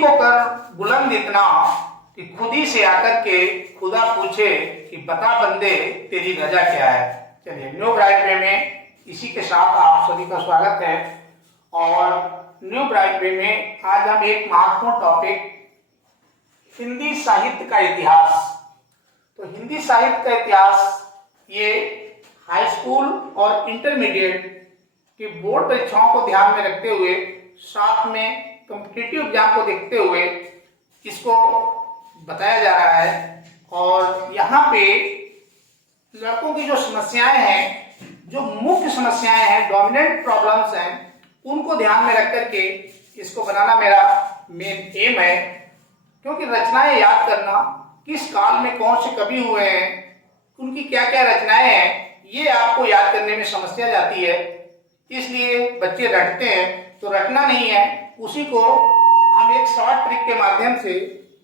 को कर बुलंद इतना कि खुद ही से आकर के खुदा पूछे कि बता बंदे तेरी रजा क्या है। चलिए, न्यू ब्राइट वे में इसी के साथ आप सभी का स्वागत है। और न्यू ब्राइट वे में आज हम एक महत्वपूर्ण टॉपिक हिंदी साहित्य का इतिहास। तो हिंदी साहित्य का इतिहास ये हाई स्कूल और इंटरमीडिएट की बोर्ड परीक्षाओं को ध्यान में रखते हुए, साथ में कॉम्पिटिटिव एग्जाम को देखते हुए इसको बताया जा रहा है। और यहाँ पे लड़कों की जो समस्याएं हैं, जो मुख्य समस्याएं हैं, डोमिनेंट प्रॉब्लम्स हैं, उनको ध्यान में रख करके इसको बनाना मेरा मेन एम है। क्योंकि रचनाएं याद करना, किस काल में कौन से कवि हुए हैं, उनकी क्या क्या रचनाएं हैं, ये आपको याद करने में समस्या जाती है। इसलिए बच्चे रटते हैं, तो रटना नहीं है, उसी को हम एक शॉर्ट ट्रिक के माध्यम से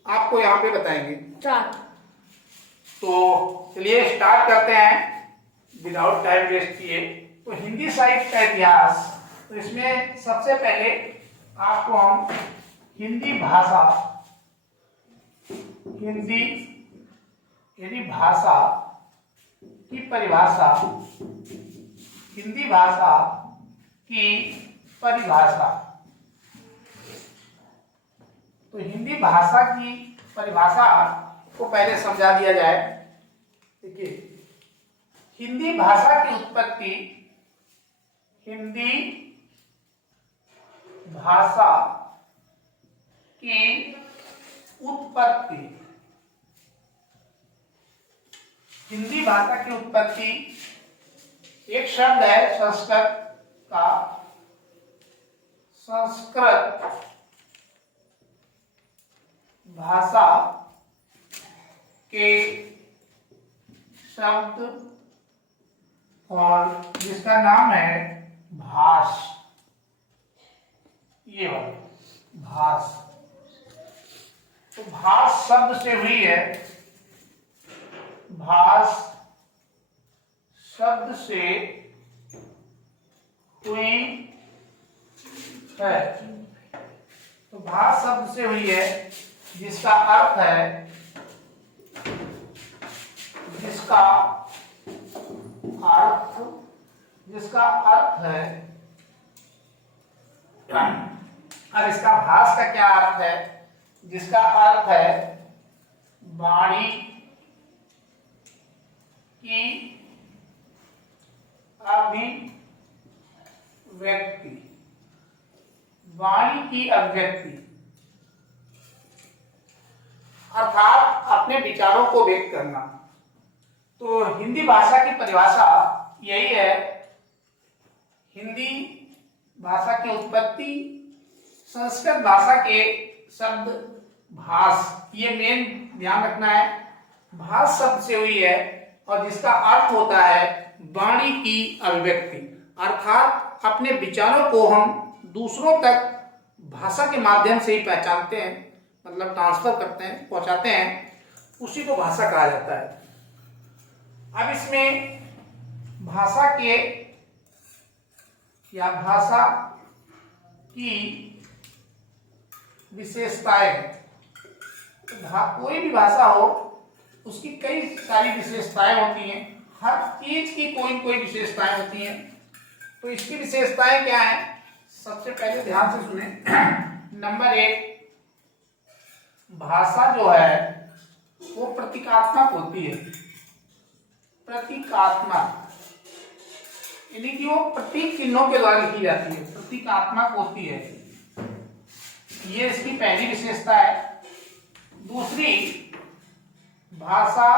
आपको यहाँ पे बताएंगे। तो चलिए स्टार्ट करते हैं विदाउट टाइम वेस्ट किए। तो हिंदी साहित्य का इतिहास, तो इसमें सबसे पहले आपको हम हिंदी भाषा, हिंदी यानी भाषा की परिभाषा, हिंदी भाषा की परिभाषा। तो हिंदी भाषा की परिभाषा को पहले समझा दिया जाए। देखिए, हिंदी भाषा की उत्पत्ति, हिंदी भाषा की उत्पत्ति, हिंदी भाषा की उत्पत्ति एक शब्द है संस्कृत का, संस्कृत भाषा के शब्द और जिसका नाम है भाष, ये वाला भाष। तो भाष शब्द से हुई है, भाष शब्द से हुई है। तो भाष शब्द से हुई है, जिसका अर्थ है, जिसका अर्थ है, और इसका भाष का क्या अर्थ है? जिसका अर्थ है वाणी की अभिव्यक्ति, वाणी की अभिव्यक्ति, अर्थात अपने विचारों को व्यक्त करना। तो हिंदी भाषा की परिभाषा यही है। हिंदी भाषा की उत्पत्ति संस्कृत भाषा के शब्द भाष, ये मेन ध्यान रखना है, भाष शब्द से हुई है और जिसका अर्थ होता है वाणी की अभिव्यक्ति, अर्थात अपने विचारों को हम दूसरों तक भाषा के माध्यम से ही पहचानते हैं, मतलब ट्रांसफर करते हैं, पहुंचाते हैं, उसी को भाषा कहा जाता है। अब इसमें भाषा के या भाषा की विशेषताएं, कोई भी भाषा हो उसकी कई सारी विशेषताएं होती हैं, हर चीज की कोई न कोई विशेषताएं होती हैं। तो इसकी विशेषताएं क्या हैं? सबसे पहले ध्यान से सुने। नंबर 1, भाषा जो है वो प्रतीकात्मक होती है। प्रतीकात्मक यानी कि वो प्रतीक चिन्हों के द्वारा लिखी जाती है, प्रतीकात्मक होती है, ये इसकी पहली विशेषता है। दूसरी, भाषा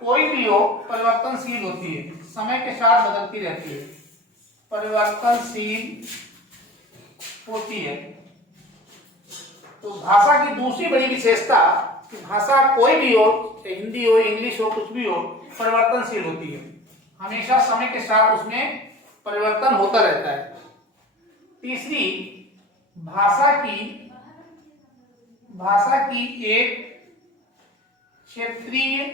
कोई भी हो परिवर्तनशील होती है, समय के साथ बदलती रहती है, परिवर्तनशील होती है। तो भाषा की दूसरी बड़ी विशेषता कि भाषा कोई भी हो, हिंदी हो, इंग्लिश हो, कुछ भी हो, परिवर्तनशील होती है, हमेशा समय के साथ उसमें परिवर्तन होता रहता है। तीसरी, भाषा की एक क्षेत्रीय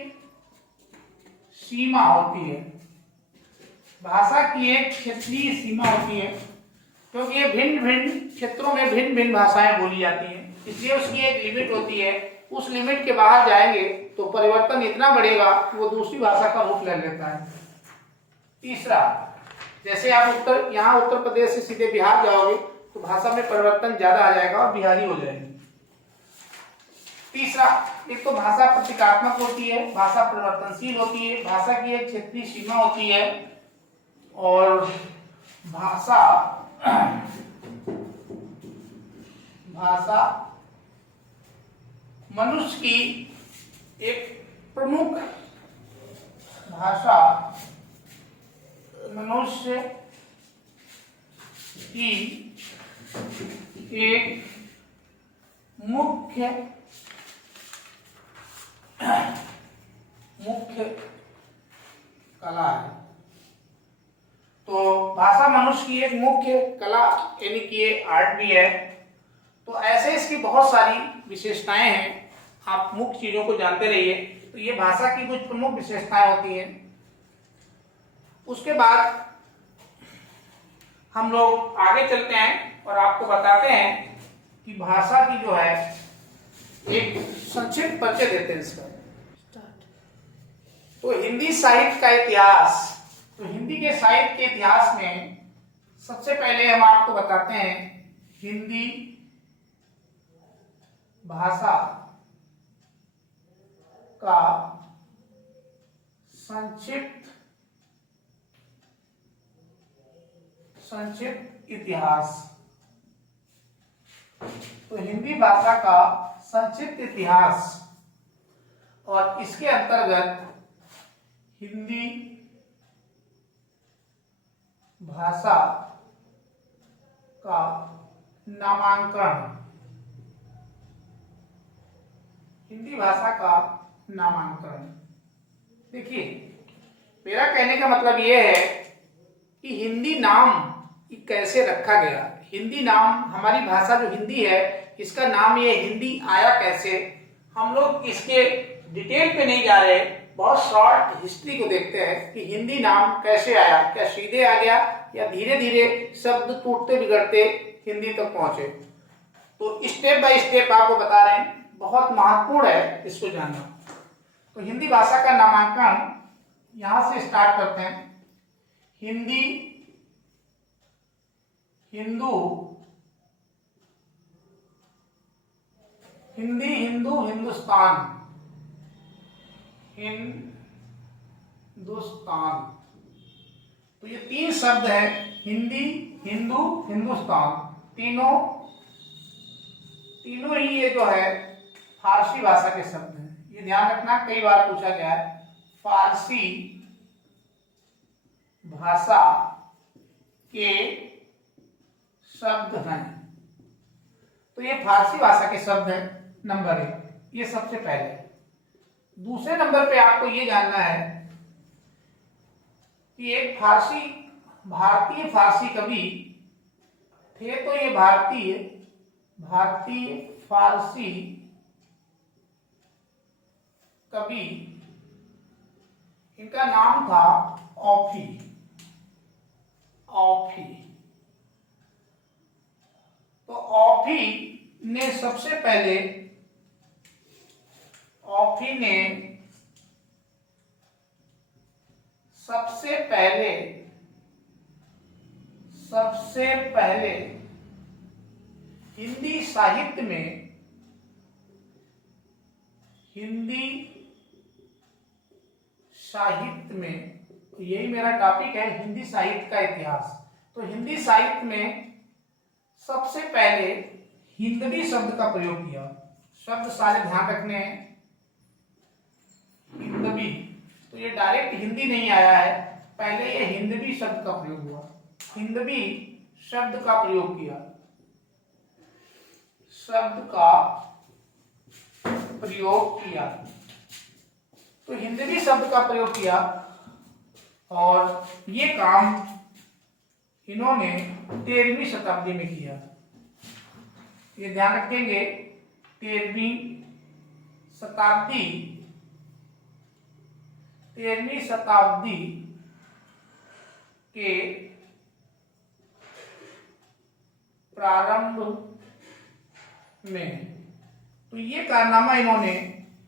सीमा होती है। भाषा की एक क्षेत्रीय सीमा होती है, क्योंकि ये भिन्न भिन्न क्षेत्रों में भिन्न भिन्न भाषाएं बोली जाती हैं। इसलिए उसकी एक लिमिट होती है, उस लिमिट के बाहर जाएंगे तो परिवर्तन इतना बढ़ेगा कि वो दूसरी भाषा का रूप ले लेता है। तीसरा, जैसे आप यहाँ उत्तर प्रदेश से सीधे बिहार जाओगे तो भाषा में परिवर्तन ज्यादा आ जाएगा और बिहारी हो जाएगी। तीसरा, एक तो भाषा प्रतीकात्मक होती है, भाषा परिवर्तनशील होती है, भाषा की एक क्षेत्रीय सीमा होती है, और भाषा मनुष्य की एक प्रमुख भाषा मनुष्य की एक मुख्य कला है। तो भाषा मनुष्य की एक मुख्य कला यानी कि ये आर्ट भी है। तो ऐसे इसकी बहुत सारी विशेषताएं हैं, आप मुख्य चीजों को जानते रहिए। तो ये भाषा की कुछ प्रमुख विशेषताएं होती हैं। उसके बाद हम लोग आगे चलते हैं और आपको बताते हैं कि भाषा की जो है एक संक्षिप्त परिचय देते हैं इसका। तो हिंदी साहित्य का इतिहास, तो हिंदी के साहित्य के इतिहास में सबसे पहले हम आपको बताते हैं हिंदी भाषा का संक्षिप्त इतिहास। तो हिंदी भाषा का संक्षिप्त इतिहास, और इसके अंतर्गत हिंदी भाषा का नामांकन, हिंदी भाषा का नामांकन। देखिए, मेरा कहने का मतलब यह है कि हिंदी नाम कैसे रखा गया। हिंदी नाम, हमारी भाषा जो हिंदी है, इसका नाम ये हिंदी आया कैसे, हम लोग इसके डिटेल पे नहीं जा रहे, बहुत शॉर्ट हिस्ट्री को देखते हैं कि हिंदी नाम कैसे आया। क्या सीधे आ गया या धीरे धीरे शब्द टूटते बिगड़ते हिंदी तक पहुंचे। तो स्टेप बाय स्टेप आपको बता रहे हैं, बहुत महत्वपूर्ण है इसको जानना। तो हिंदी भाषा का नामांकन यहां से स्टार्ट करते हैं। हिंदी, हिंदू, हिंदी, हिंदू, हिंदुस्तान, हिंदुस्तान। तो ये तीन शब्द हैं, हिंदी, हिंदू, हिंदुस्तान। तीनों ही ये जो है फारसी भाषा के शब्द हैं। ये ध्यान रखना, कई बार पूछा गया है, फारसी भाषा के शब्द हैं। तो ये फारसी भाषा के शब्द हैं, नंबर 1, ये सबसे पहले। दूसरे नंबर पे आपको ये जानना है कि एक भारतीय फारसी कवि थे। तो ये भारतीय फारसी कवि, इनका नाम था औफी। तो औफी ने सबसे पहले हिंदी साहित्य में, यही मेरा टॉपिक है, हिंदी साहित्य का इतिहास। तो हिंदी साहित्य में सबसे पहले हिंदवी शब्द का प्रयोग किया। शब्द सारे ध्यान रखने हैं, हिंदवी। तो ये डायरेक्ट हिंदी नहीं आया है, पहले ये हिंदवी शब्द का प्रयोग हुआ, हिंदवी शब्द का प्रयोग किया, तो हिंदवी शब्द का प्रयोग किया। और ये काम इन्होंने 13वीं शताब्दी में किया। ये ध्यान रखेंगे, 13वीं शताब्दी के प्रारंभ में तो ये कारनामा इन्होंने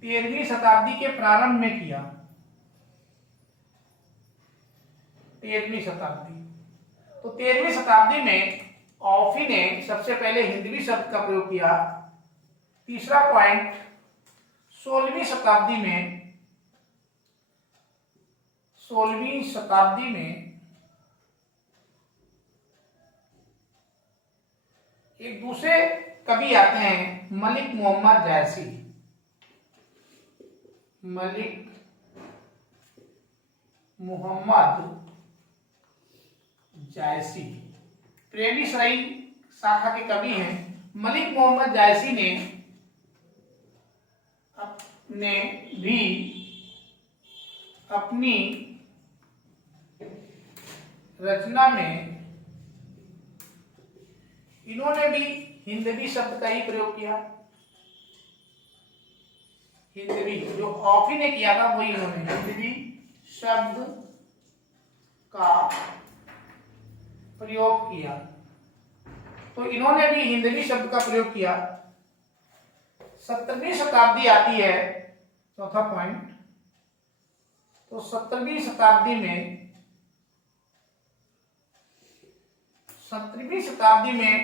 13वीं शताब्दी के प्रारंभ में किया। 13वीं शताब्दी, तो 13वीं शताब्दी में ऑफी ने सबसे पहले हिंदवी शब्द का प्रयोग किया। तीसरा पॉइंट, 16वीं शताब्दी में एक दूसरे कवि आते हैं, मलिक मोहम्मद जायसी। मलिक मोहम्मद जायसी प्रेमी सराई शाखा के कवि हैं। मलिक मोहम्मद जायसी ने भी अपनी रचना में इन्होंने भी हिंदवी शब्द का ही प्रयोग किया। हिंदवी जो ऑफी ने किया था वही इन्होंने हिंदवी शब्द का प्रयोग किया। तो इन्होंने भी हिंदवी शब्द का प्रयोग किया। 17वीं शताब्दी आती है, चौथा पॉइंट। तो 17वीं शताब्दी में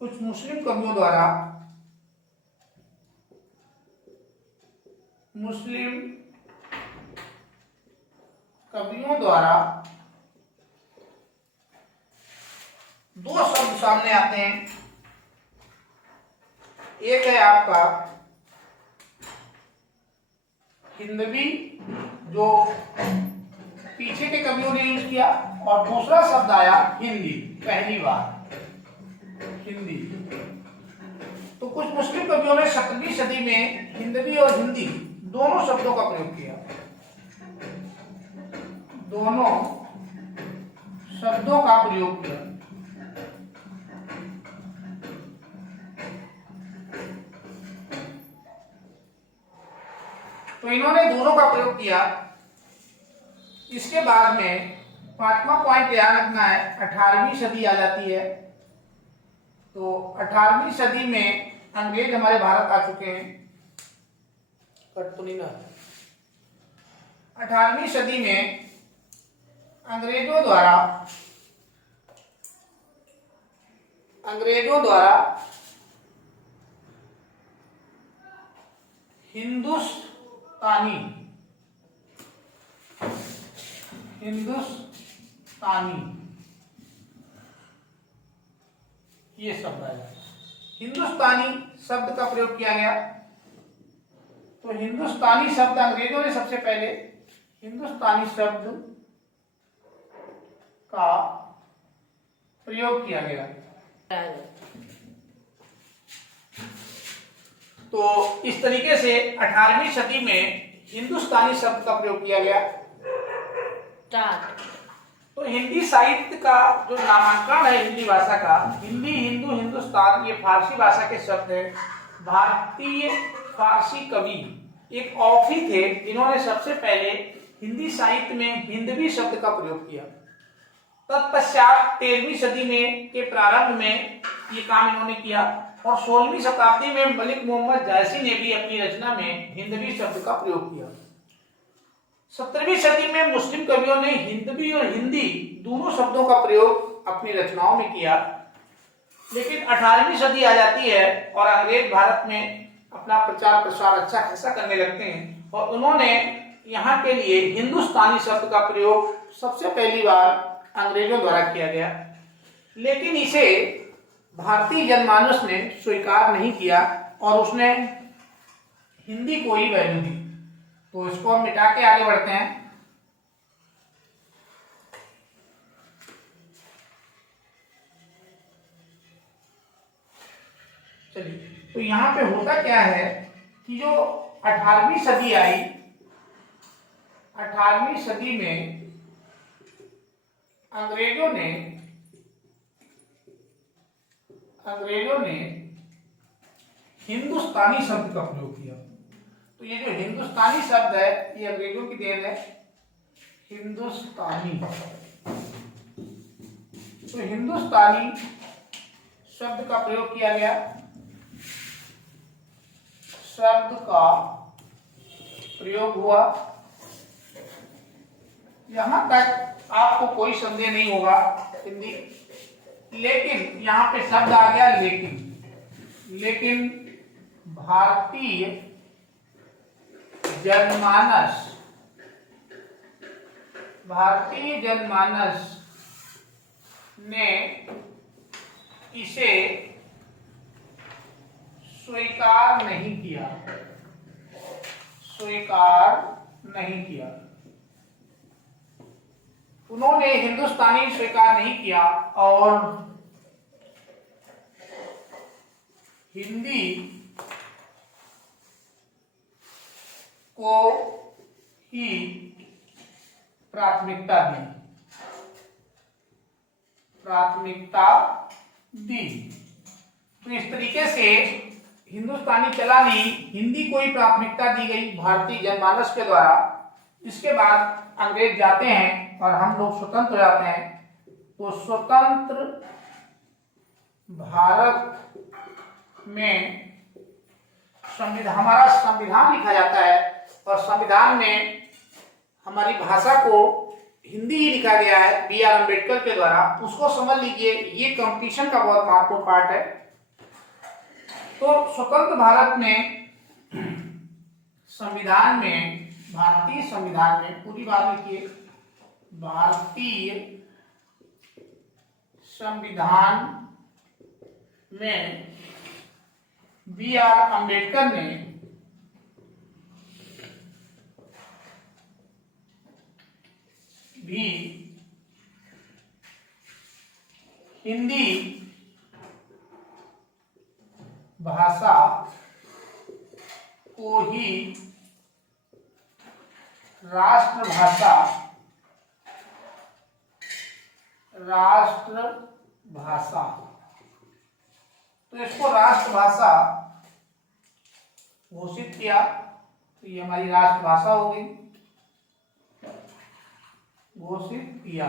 कुछ मुस्लिम कवियों द्वारा दो शब्द सामने आते हैं। एक है आपका हिंदवी, जो पीछे के कवियों ने यूज किया, और दूसरा शब्द आया हिंदी, पहली बार हिंदी। तो कुछ मुस्लिम कवियों ने 17वीं सदी में हिंदवी और हिंदी दोनों शब्दों का प्रयोग किया। दोनों शब्दों का प्रयोग किया। तो इन्होंने दोनों का प्रयोग किया। इसके बाद में 5वां पॉइंट ध्यान रखना है, 18वीं सदी आ जाती है। तो 18वीं सदी में अंग्रेज हमारे भारत आ चुके हैं। कट तो नहीं ना। 18वीं सदी में अंग्रेजों द्वारा हिंदुस्तानी ये शब्द आया। हिंदुस्तानी शब्द का प्रयोग किया गया। तो हिंदुस्तानी शब्द अंग्रेजों ने सबसे पहले हिंदुस्तानी शब्द का प्रयोग किया गया। तो इस तरीके से 18वीं सदी में हिंदुस्तानी शब्द का प्रयोग किया गया। तो हिंदी साहित्य का जो नामांकन है हिंदी भाषा का, हिंदी, हिंदू, हिंदुस्तान, ये फारसी भाषा के शब्द है। भारतीय फारसी कवि एक ऑफी थे, इन्होंने सबसे पहले हिंदी साहित्य में हिंदवी शब्द का प्रयोग किया। तत्पश्चात 13वीं सदी में के प्रारंभ में ये काम इन्होंने किया, और 16वीं शताब्दी में मलिक मोहम्मद जायसी ने भी अपनी रचना में हिंदवी शब्द का प्रयोग किया। 17वीं सदी में मुस्लिम कवियों ने हिंदवी और हिंदी दोनों शब्दों का प्रयोग अपनी रचनाओं में किया। लेकिन 18वीं सदी आ जाती है और अंग्रेज भारत में अपना प्रचार प्रसार अच्छा खासा करने लगते हैं, और उन्होंने यहाँ के लिए हिंदुस्तानी शब्द का प्रयोग सबसे पहली बार अंग्रेजों द्वारा किया गया। लेकिन इसे भारतीय जनमानस ने स्वीकार नहीं किया और उसने हिंदी को ही वैल्यू दी। तो इसको हम मिटा के आगे बढ़ते हैं। चलिए, तो यहां पे होता क्या है कि जो 18वीं सदी आई, 18वीं सदी में अंग्रेजों ने हिंदुस्तानी शब्द का प्रयोग किया। तो ये जो हिंदुस्तानी शब्द है ये अंग्रेजों की देन है, हिंदुस्तानी। तो हिंदुस्तानी शब्द का प्रयोग किया गया। शब्द का प्रयोग हुआ। यहां तक आपको कोई संदेह नहीं होगा हिंदी, लेकिन यहां पे शब्द आ गया लेकिन भारतीय जनमानस ने इसे स्वीकार नहीं किया। उन्होंने हिंदुस्तानी स्वीकार नहीं किया और हिंदी को ही प्राथमिकता दी। तो इस तरीके से हिंदुस्तानी चला नहीं, हिंदी को ही प्राथमिकता दी गई भारतीय जनमानस के द्वारा। इसके बाद अंग्रेज जाते हैं और हम लोग स्वतंत्र हो जाते हैं। तो स्वतंत्र भारत में हमारा संविधान लिखा जाता है और संविधान में हमारी भाषा को हिंदी ही लिखा गया है बी आर अम्बेडकर के द्वारा। उसको समझ लीजिए, ये कंपटीशन का बहुत महत्वपूर्ण पार्ट है। तो स्वतंत्र भारत में भारतीय संविधान में पूरी बात लिखिए, भारतीय संविधान में बी आर अम्बेडकर ने भी हिंदी भाषा को ही राष्ट्रभाषा तो इसको राष्ट्रभाषा घोषित किया। तो ये हमारी राष्ट्रभाषा हो गई, घोषित किया।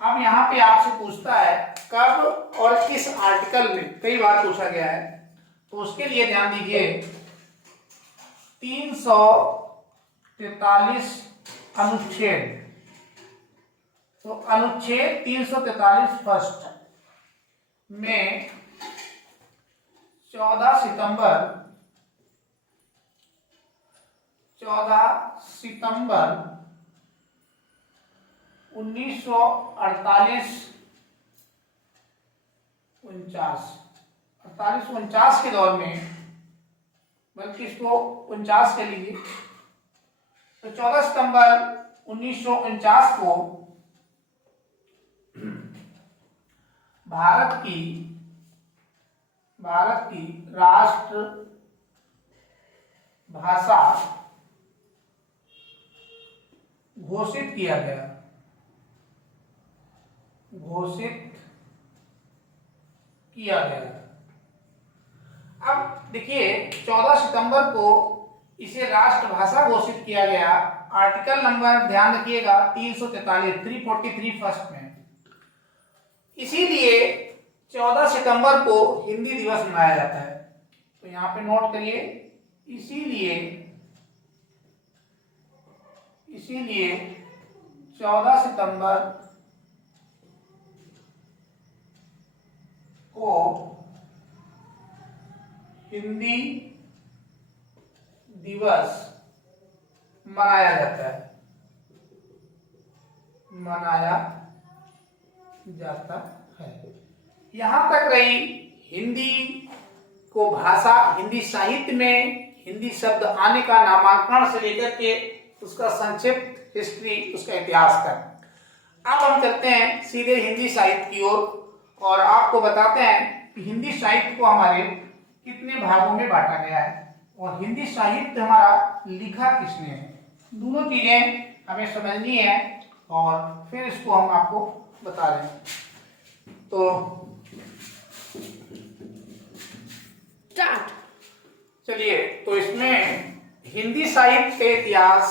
अब यहाँ पे आपसे पूछता है कब और किस आर्टिकल में, कई बार पूछा गया है, तो उसके लिए ध्यान दीजिए 343 अनुच्छेद। तो अनुच्छेद 343 फर्स्ट में 14 सितंबर 1948-49 के दौर में, बल्कि इसको 49 के लीजिए, तो 14 सितंबर 1949 को भारत की राष्ट्र भाषा घोषित किया गया। अब देखिए 14 सितंबर को इसे राष्ट्रभाषा घोषित किया गया। आर्टिकल नंबर ध्यान रखिएगा 343 फर्स्ट में। इसीलिए 14 सितंबर को हिंदी दिवस मनाया जाता है। तो यहाँ पे नोट करिए, इसीलिए 14 सितंबर को हिंदी दिवस मनाया जाता है। यहां तक रही हिंदी को भाषा, हिंदी साहित्य में हिंदी शब्द आने का नामांकन से लेकर के उसका संक्षिप्त हिस्ट्री, उसका इतिहास का। अब हम चलते हैं सीधे हिंदी साहित्य की ओर और आपको बताते हैं कि हिंदी साहित्य को हमारे कितने भागों में बांटा गया है और हिंदी साहित्य हमारा लिखा किसने है। दोनों चीजें हमें समझनी है और फिर इसको हम आपको बता रहे हैं। तो स्टार्ट। चलिए, तो इसमें हिंदी साहित्य के इतिहास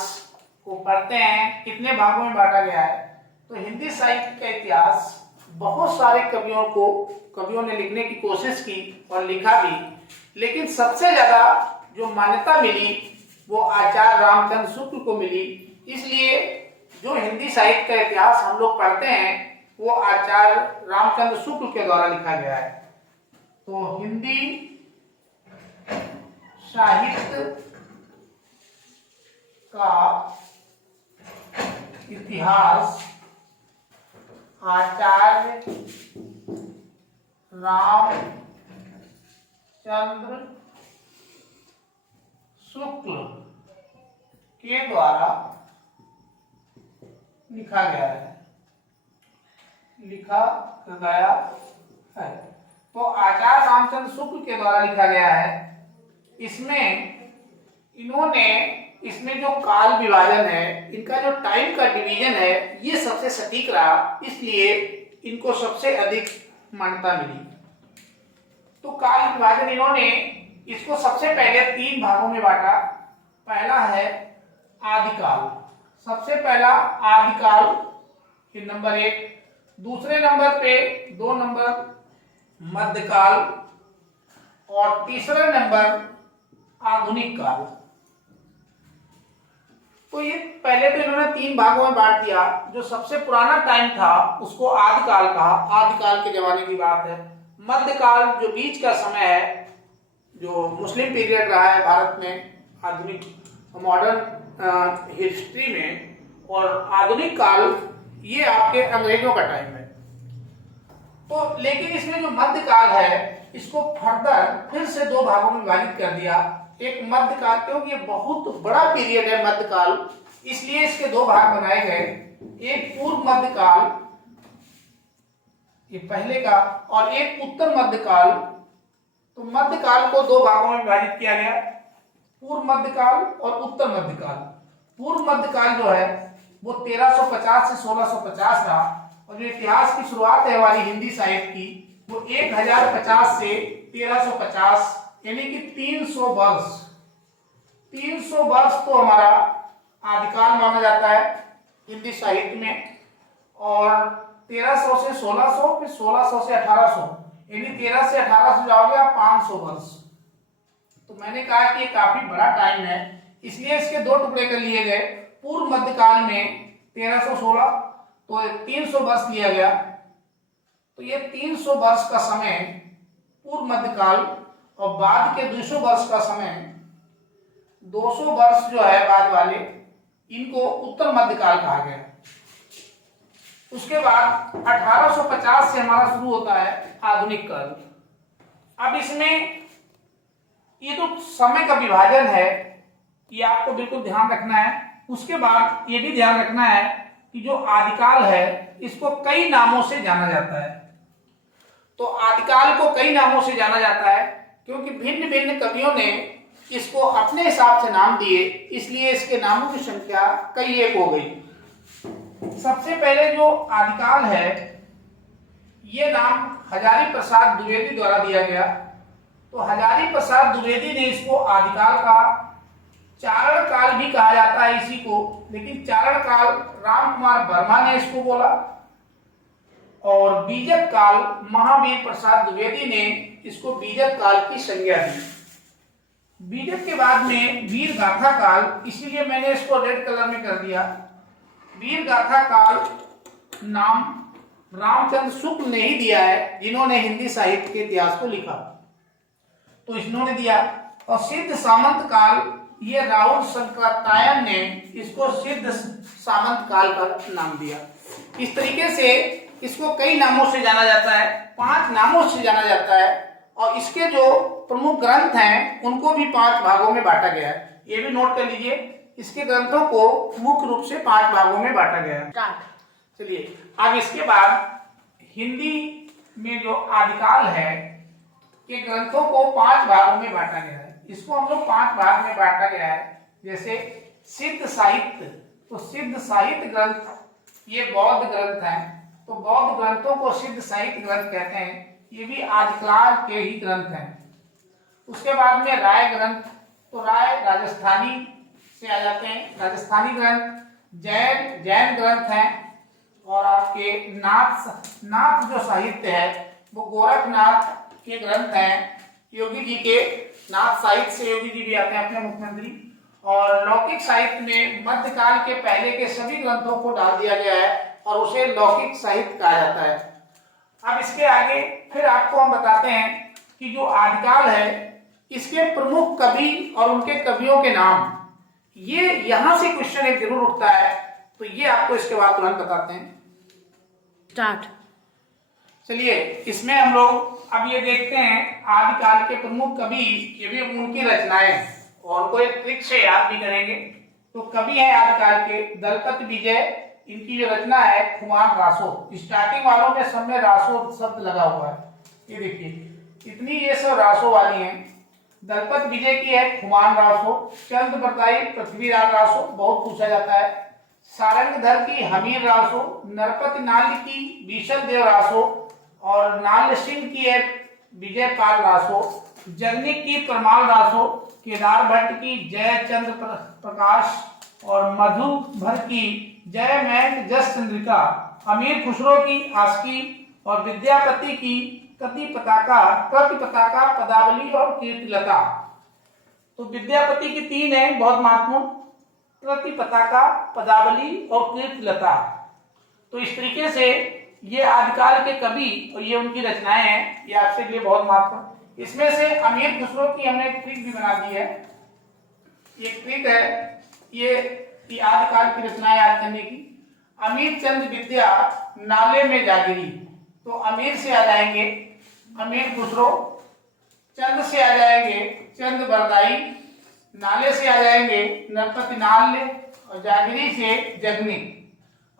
को पढ़ते हैं, कितने भागों में बांटा गया है। तो हिंदी साहित्य का इतिहास बहुत सारे कवियों ने लिखने की कोशिश की और लिखा भी, लेकिन सबसे ज्यादा जो मान्यता मिली वो आचार्य रामचंद्र शुक्ल को मिली। इसलिए जो हिंदी साहित्य का इतिहास हम लोग पढ़ते हैं वो आचार्य रामचंद्र शुक्ल के द्वारा लिखा गया है। तो हिंदी साहित्य का इतिहास आचार्य रामचंद्र शुक्ल के द्वारा लिखा गया है। तो आचार्य रामचंद्र शुक्ल के द्वारा लिखा गया है। इसमें जो काल विभाजन है, इनका जो टाइम का डिवीजन है, ये सबसे सटीक रहा, इसलिए इनको सबसे अधिक मान्यता मिली। तो काल विभाजन इन्होंने इसको सबसे पहले 3 भागों में बांटा। पहला है आदिकाल, सबसे पहला आदिकाल नंबर 1। दूसरे नंबर पे 2 नंबर मध्यकाल और तीसरा नंबर आधुनिक काल। तो ये पहले तो इन्होंने 3 भागों में बांट दिया। जो सबसे पुराना टाइम था उसको आदिकाल कहा, आदिकाल के जमाने की बात है। मध्यकाल जो बीच का समय है, जो मुस्लिम पीरियड रहा है भारत में आधुनिक मॉडर्न हिस्ट्री में, और आधुनिक काल ये आपके अंग्रेजों का टाइम है। तो लेकिन इसमें जो मध्यकाल है इसको फर्दर फिर से 2 भागों में विभाजित कर दिया। एक मध्यकाल, क्योंकि ये बहुत बड़ा पीरियड है मध्यकाल, इसलिए इसके 2 भाग बनाए गए। एक पूर्व मध्यकाल, ये पहले का, और एक उत्तर मध्यकाल। तो मध्यकाल को 2 भागों में विभाजित किया गया, पूर्व मध्यकाल और उत्तर मध्यकाल। पूर्व मध्यकाल जो है वो 1350 से 1650 रहा, और जो इतिहास की शुरुआत है हमारी हिंदी साहित्य की वो 1050 से 1350, यानी कि 300 वर्ष। 300 वर्ष तो हमारा आदिकाल माना जाता है हिंदी साहित्य में, और 1300 से 1600, फिर 1600 से 1800, यानी 13 से 1800 जाओगे आप 500 वर्ष। तो मैंने कहा कि ये काफी बड़ा टाइम है, इसलिए इसके 2 टुकड़े कर लिए गए। पूर्व मध्यकाल में 1316, तो 300 वर्ष लिया गया। तो ये 300 वर्ष का समय पूर्व मध्यकाल, और बाद के 200 वर्ष का समय, 200 वर्ष जो है बाद वाले, इनको उत्तर मध्यकाल कहा गया। उसके बाद 1850 से हमारा शुरू होता है आधुनिक काल। अब इसमें ये तो समय का विभाजन है, ये आपको बिल्कुल ध्यान रखना है। उसके बाद ये भी ध्यान रखना है कि जो आदिकाल है इसको कई नामों से जाना जाता है। तो आदिकाल को कई नामों से जाना जाता है क्योंकि भिन्न भिन्न कवियों ने इसको अपने हिसाब से नाम दिए, इसलिए इसके नामों की संख्या कई एक हो गई। सबसे पहले जो आदिकाल है ये नाम हजारी प्रसाद द्विवेदी द्वारा दिया गया। तो हजारी प्रसाद द्विवेदी ने इसको आदिकाल कहा। चारण काल भी कहा जाता है इसी को, लेकिन चारण काल राम कुमार वर्मा ने इसको बोला। और बीजक काल महावीर प्रसाद द्विवेदी ने इसको बीजक काल की संज्ञा दी। बीजक के बाद में वीर गाथा काल, इसीलिए मैंने इसको रेड कलर में कर दिया। वीर गाथा काल नाम रामचंद्र शुक्ल ने ही दिया है, जिन्होंने हिंदी साहित्य के इतिहास को लिखा, तो इन्होंने दिया। और सिद्ध सामंत काल, ये राहुल शंकराचार्य ने इसको सिद्ध सामंत काल का नाम दिया। इस तरीके से इसको कई नामों से जाना जाता है, 5 नामों से जाना जाता है। और इसके जो प्रमुख ग्रंथ हैं उनको भी 5 भागों में बांटा गया है। ये भी नोट कर लीजिए, इसके ग्रंथों को मुख्य रूप से 5 भागों में बांटा गया है। चलिए अब इसके बाद हिंदी में जो आदिकाल है के ग्रंथों को 5 भागों में बांटा गया है। इसको हम लोग 5 भाग में बांटा गया है। जैसे सिद्ध साहित्य, तो सिद्ध साहित्य ग्रंथ ये बौद्ध ग्रंथ हैं, तो बौद्ध ग्रंथों को सिद्ध साहित्य ग्रंथ कहते हैं। ये भी आदिकाल के ही ग्रंथ हैं। उसके बाद में राय ग्रंथ, तो राय राजस्थानी से आ जाते हैं, राजस्थानी ग्रंथ। जैन ग्रंथ हैं। और आपके नाथ जो साहित्य है वो गोरखनाथ के ग्रंथ हैं। योगी जी के नाथ साहित्य से योगी जी भी आते हैं अपने मुख्यमंत्री। और लौकिक साहित्य में मध्यकाल के पहले के सभी ग्रंथों को डाल दिया गया है और उसे लौकिक साहित्य कहा जाता है। अब इसके आगे फिर आपको हम बताते हैं कि जो आदिकाल है इसके प्रमुख कवि और उनके कवियों के नाम, ये यहां से क्वेश्चन एक जरूर उठता है, तो ये आपको इसके बाद तुरंत बताते हैं। स्टार्ट। चलिए इसमें हम लोग अब ये देखते हैं आदिकाल के प्रमुख कवि, ये भी उनकी रचनाएं और उनको एक ट्रिक से याद भी करेंगे। तो कवि है आदिकाल के दलपत विजय, इनकी जो रचना है खुमान रासो। स्टार्टिंग वालों में सब में रासो शब्द लगा हुआ है, ये देखिए इतनी ये सब रासो वाली हैं। दलपत विजय की है खुमान रासो, चंद बरदाई पृथ्वीराज रासो बहुत पूछा जाता है, सारंगधर की हमीर रासो, नरपत नाल की बीशल देव रासो और नाल सिंह की है विजय पाल रासो, जगनिक की परमाल रासो, केदार भट्ट की जय चंद्र प्रकाश और मधुभर की जय मैंग जस चंद्रिका, अमीर खुसरो की आस्की और विद्यापति की कति पताका पदावली और कीर्तिलता। तो विद्यापति की तीन है बहुत महत्वपूर्ण, प्रति पताका, पदावली और कीर्तिलता। तो इस तरीके से ये आदिकाल के कवि और ये उनकी रचनाएं हैं, ये आपसे लिए बहुत महत्वपूर्ण। इसमें से अमीर खुसरो की हमने एक ट्रिक भी बना दी है, ये ट्रिक है ये आदिकाल की रचनाएं याद करने की। अमीर चंद विद्या नाले में जागिरी, तो अमीर से आ जाएंगे अमीर खुसरो, चंद से आ जाएंगे चंद बरदाई, नाले से आ जाएंगे नरपति नाल और जागिरी से जगनी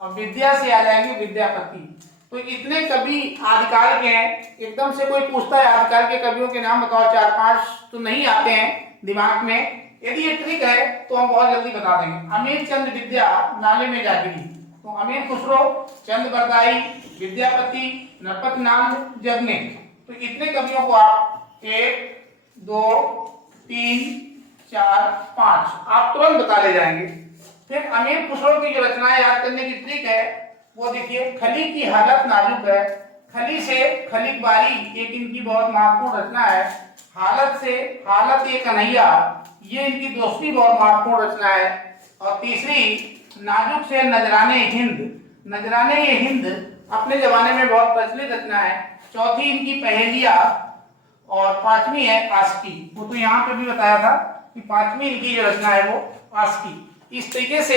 और विद्या से आ जाएंगे विद्यापति। तो इतने कवि आदिकाल के हैं। एकदम से कोई पूछता है आदिकाल के कवियों के नाम बताओ, 4-5 तो नहीं आते हैं दिमाग में। यदि ये ट्रिक है तो हम बहुत जल्दी बता देंगे। अमीर चंद विद्या नाले में जागिरी, तो अमीर खुसरो, चंद बरदाई, विद्यापति, नरपति नाल, जगनी। तो इतने कवियों को आप 1, 2, 3, 4, 5 आप तुरंत बता ले जाएंगे। फिर अमीर खुसरो की जो रचनाएं याद करने की ट्रिक है वो देखिए, खली की हालत नाजुक है, खली से खलीक बारी एक इनकी बहुत महत्वपूर्ण रचना है, हालत से हालत ये कन्हैया ये इनकी दूसरी बहुत महत्वपूर्ण रचना है, और तीसरी नाजुक से नजराने हिंद, नजराने ये हिंद अपने जमाने में बहुत प्रचलित रचना है, चौथी इनकी पहेलिया और पांचवी है आस्की। वो तो यहाँ पे भी बताया था कि पांचवी इनकी जो रचना है वो आस्की। इस तरीके से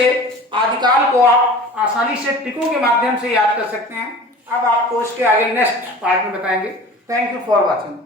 आदिकाल को आप आसानी से ट्रिकों के माध्यम से याद कर सकते हैं। अब आपको इसके आगे नेक्स्ट पार्ट में बताएंगे। Thank you for watching.